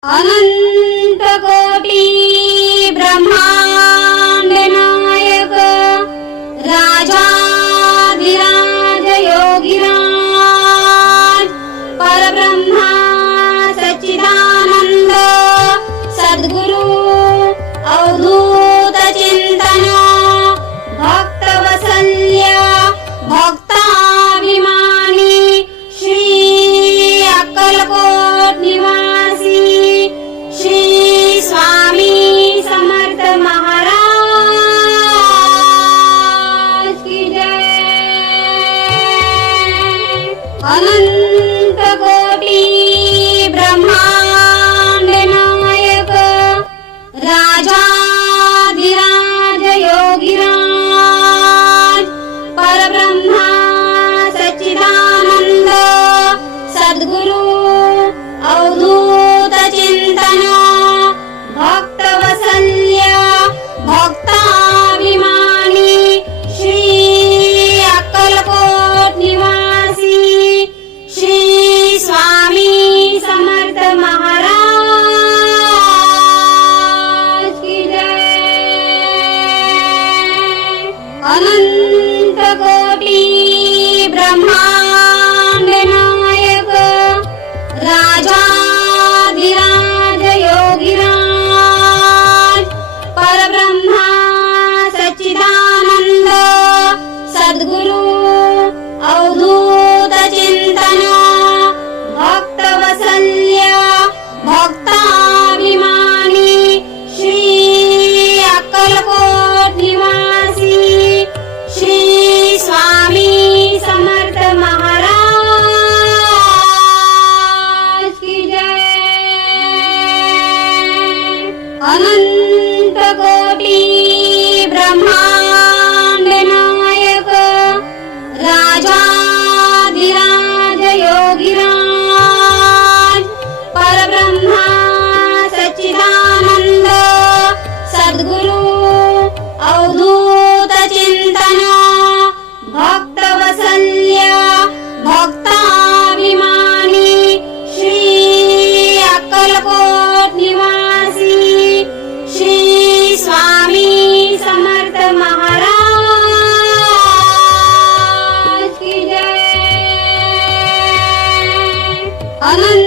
아는 하나님 అనంత अनन्तको Ana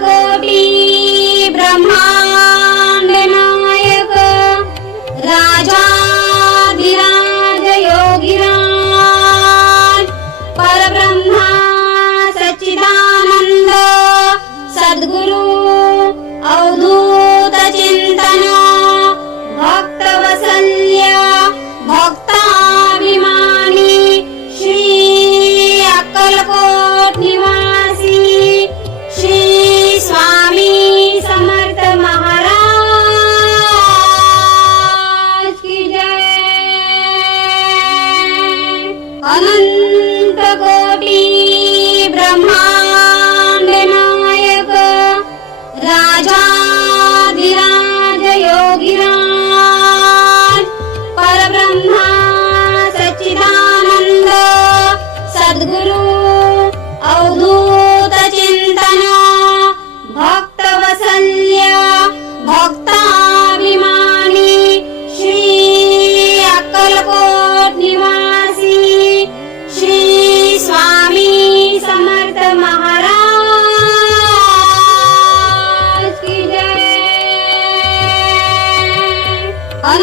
কোটি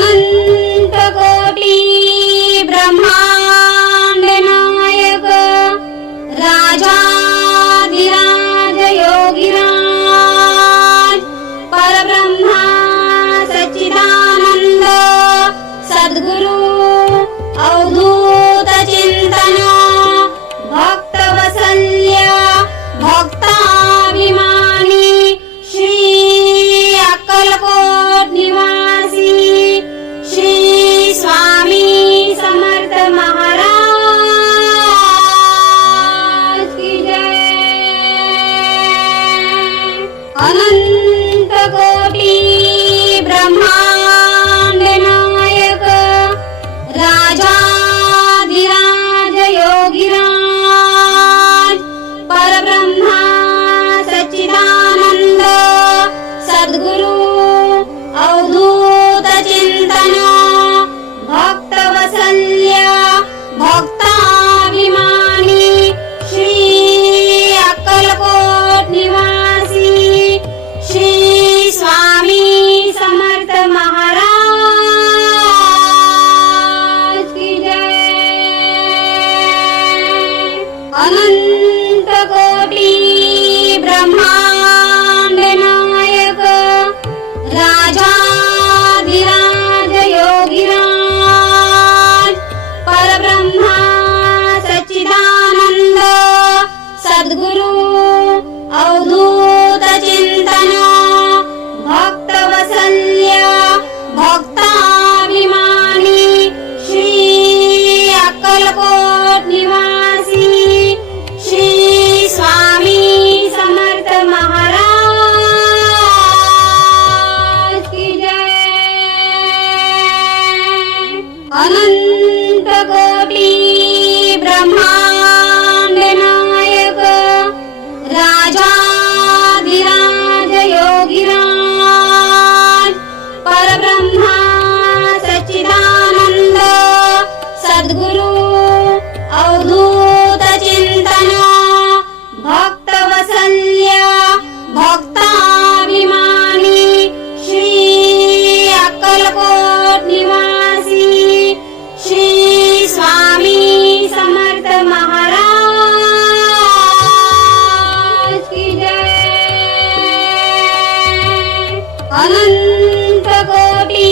Bye. কোটি అనంత కోటి కోటి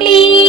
ಆಗ್ಲಿ